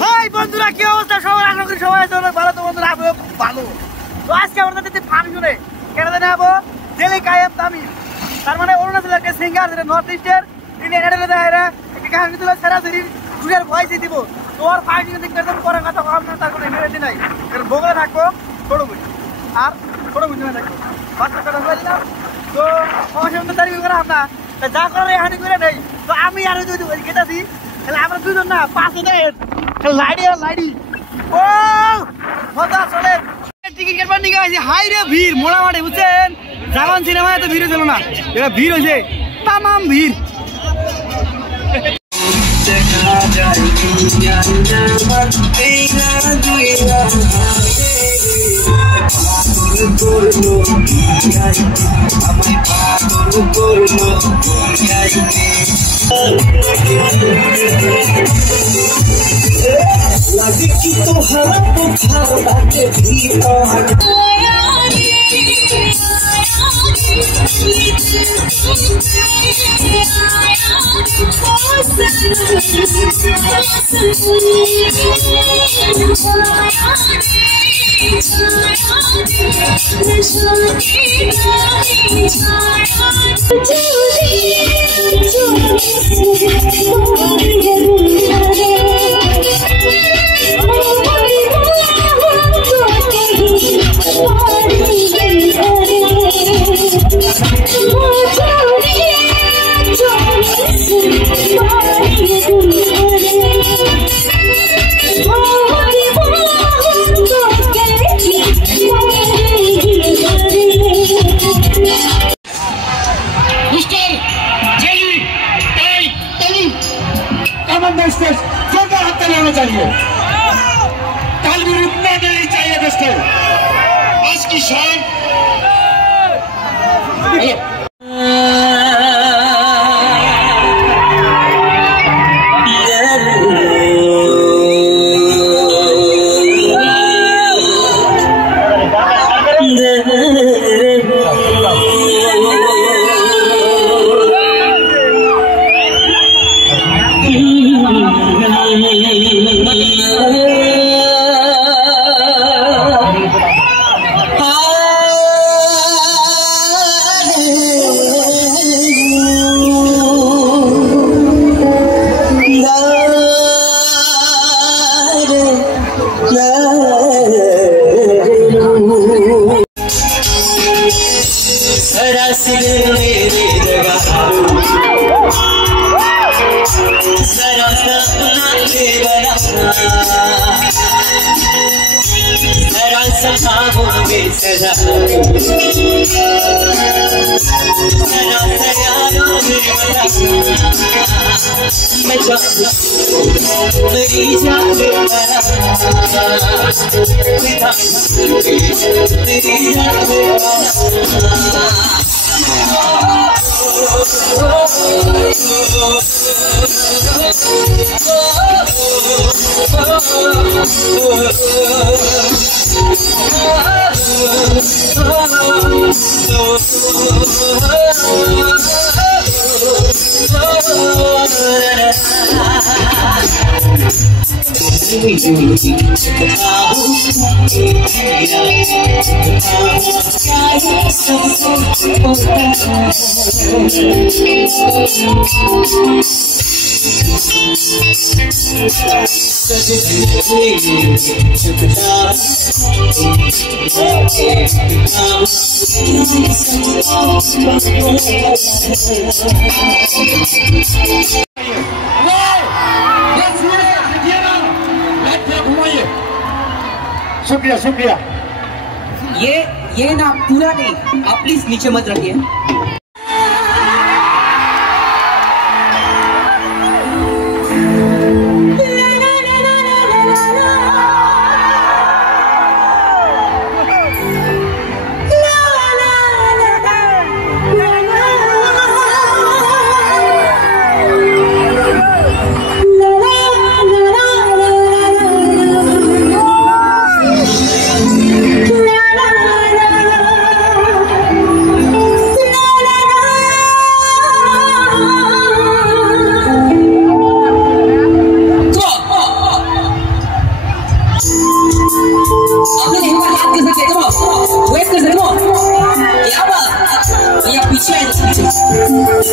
হাই বন্ধুরা, কি অবস্থা সবার? আশা করি সবাই ভালো। তো বন্ধুরা, আমিও খুব ভালো। তো আজকে আমরা দিতে ফাংশনে কেন জানাবো জেলে কায়েম তামিম, তার মানে অরুণাচলের একটা সিঙ্গার, যেটা নর্থ ইস্টের ইন্ডিয়ান আইডলে দেয় একটা কাহিনী তুলে সেরাসরি দুনিয়ার ভয়েসে দিব। তো আর ফাংশন দেখতে করার কথা ভাবনা, তার কোনো এনার্জি নাই। কারণ বগলে থাকবো ছোট বুঝি আর ছোট বুঝি না থাকবো বাচ্চা কথা বললাম। তো আমার সামনে তারিখ করে আমরা যা করার হানি করে নেই। তো আমি আর গেটাছি, তাহলে আমরা দুজন না পাশে দেয় লাইডি আর লাইডি। ও মজা চলে। টিকিট কাটবার নিয়ে গেছি, হাই রে ভিড় মোড়ামাটি, বুঝছেন? জাপান সিনেমায় এত ভিড় ছিল না, এটা ভিড় হয়েছে তামাম ভিড়। লাগে কি তোহার বুঝার বাজে ভিতর जोरदार हाथ ताली चाहिए। ताली रुकना नहीं चाहिए दोस्तों। आज की शान शुक्रिया शुक्रिया। ये ना पूरा नहीं, आप प्लीज नीचे मत रखिए। la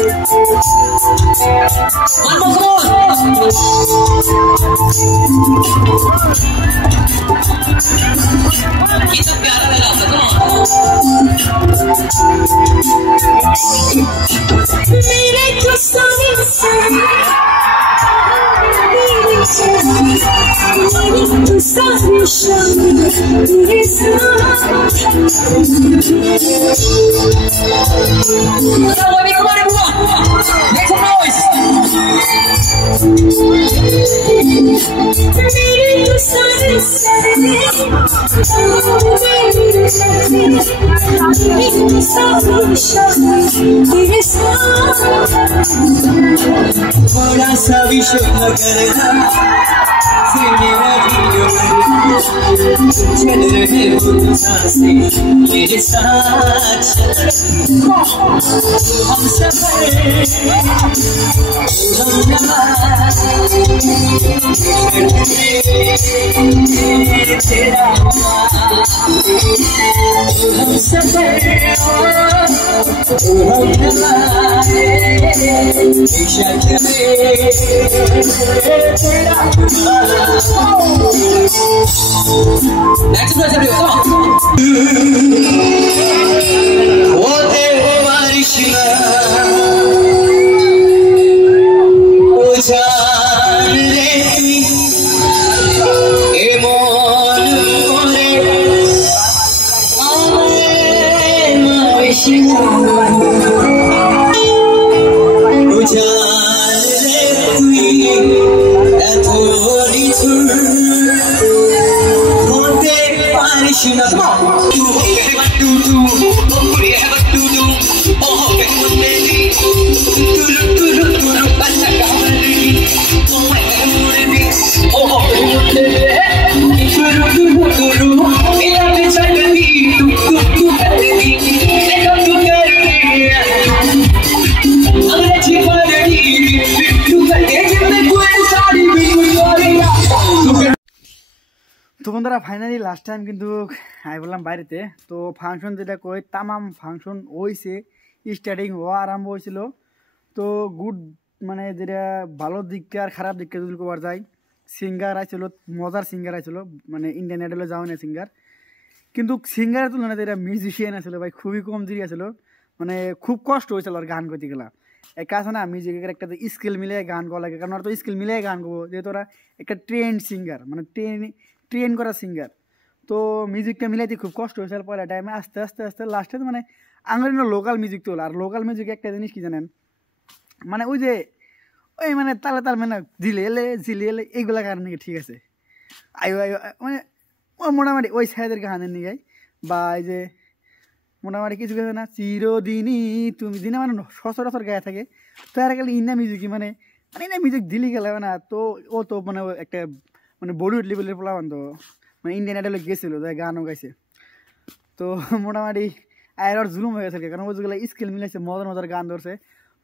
One more, come on. कितना प्यारा लगा मेरे को सारे Come on, everyone. Make some noise. थोड़ा सा भी शुक्र करना मेरा चल रहे वो सांसें मेरे साथ हम सफर तेरा हम सफर Next verse, everyone. Come on. वो देखो बारिश में ओ जान रे ए मोन मोरे आए बारिश में ओ जान रे तुई ए थोड़ी छुर होते बारिश में Come on. তো বন্ধুরা ফাইনালি লাস্ট টাইম কিন্তু আমি বললাম বাইরেতে তো ফাংশন যেটা কই তামাম ফাংশন হয়েছে স্টার্টিং হওয়া আরম্ভ হয়েছিল তো গুড মানে যেটা ভালো দিকটা আর খারাপ দিকটা যদি কবার যায় সিঙ্গার আইছিল মজার সিঙ্গার আইছিল মানে ইন্ডিয়ান আইডলে যাওয়া না সিঙ্গার কিন্তু সিঙ্গারের তুলনায় যেটা মিউজিশিয়ান আছিল ভাই খুবই কমজোরি আছিল মানে খুব কষ্ট হয়েছিল আর গান করতে গেলা এক আছে না মিউজিকের একটা স্কিল মিলিয়ে গান করা লাগে কারণ ওরা তো স্কিল মিলিয়ে গান করবো যেহেতু ওরা একটা ট্রেন্ড সিঙ্গার মানে ট্রেন করা সিঙ্গার তো মিউজিকটা মিলাইতে খুব কষ্ট হয়েছিল পয়লা টাইমে আস্তে আস্তে আস্তে লাস্টে মানে আমার লোকাল মিউজিক তো আর লোকাল মিউজিক একটা জিনিস কি জানেন মানে ওই যে ওই মানে তালে তাল মানে ঝিলে এলে এইগুলা কারণে ঠিক আছে আয়ো মানে ও মোটামুটি ওই সাইডের গানের নিয়ে গাই বা এই যে মোটামুটি কিছু কিছু না চিরদিনই তুমি দিনে মানে সচরাচর গায়ে থাকে তো আর গেলে ইন্ডিয়া মিউজিকই মানে ইন্ডিয়া মিউজিক দিলি গেলে না তো ও তো মানে একটা মানে বলিউড লেভেলের পোলাবান তো মানে ইন্ডিয়ান আইডলে গেছিলো তাই গানও গাইছে তো মোটামুটি আয়ের জুলুম হয়ে গেছে কারণ ওইগুলো স্কিল মিলাইছে মজার মজার গান ধরছে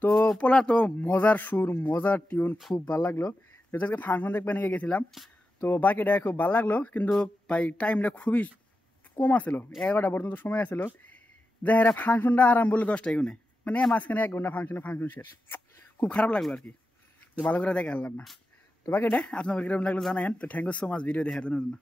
তো পোলা তো মজার সুর মজার টিউন খুব ভালো লাগলো যেহেতু ফাংশন দেখতে নিয়ে গেছিলাম তো বাকিটা খুব ভালো লাগলো কিন্তু ভাই টাইমটা খুবই কম আসলো 11টা পর্যন্ত সময় আসলো দেখা যায় ফাংশনটা আরাম বলে 10টায় গুনে মানে মাঝখানে 1 ঘন্টা ফাংশন শেষ খুব খারাপ লাগলো আর কি তো ভালো করে দেখা গেলাম না তো বাকিটা আপনাদের কিরকম লাগলো জানায়েন তো thank you so much video দেখার জন্য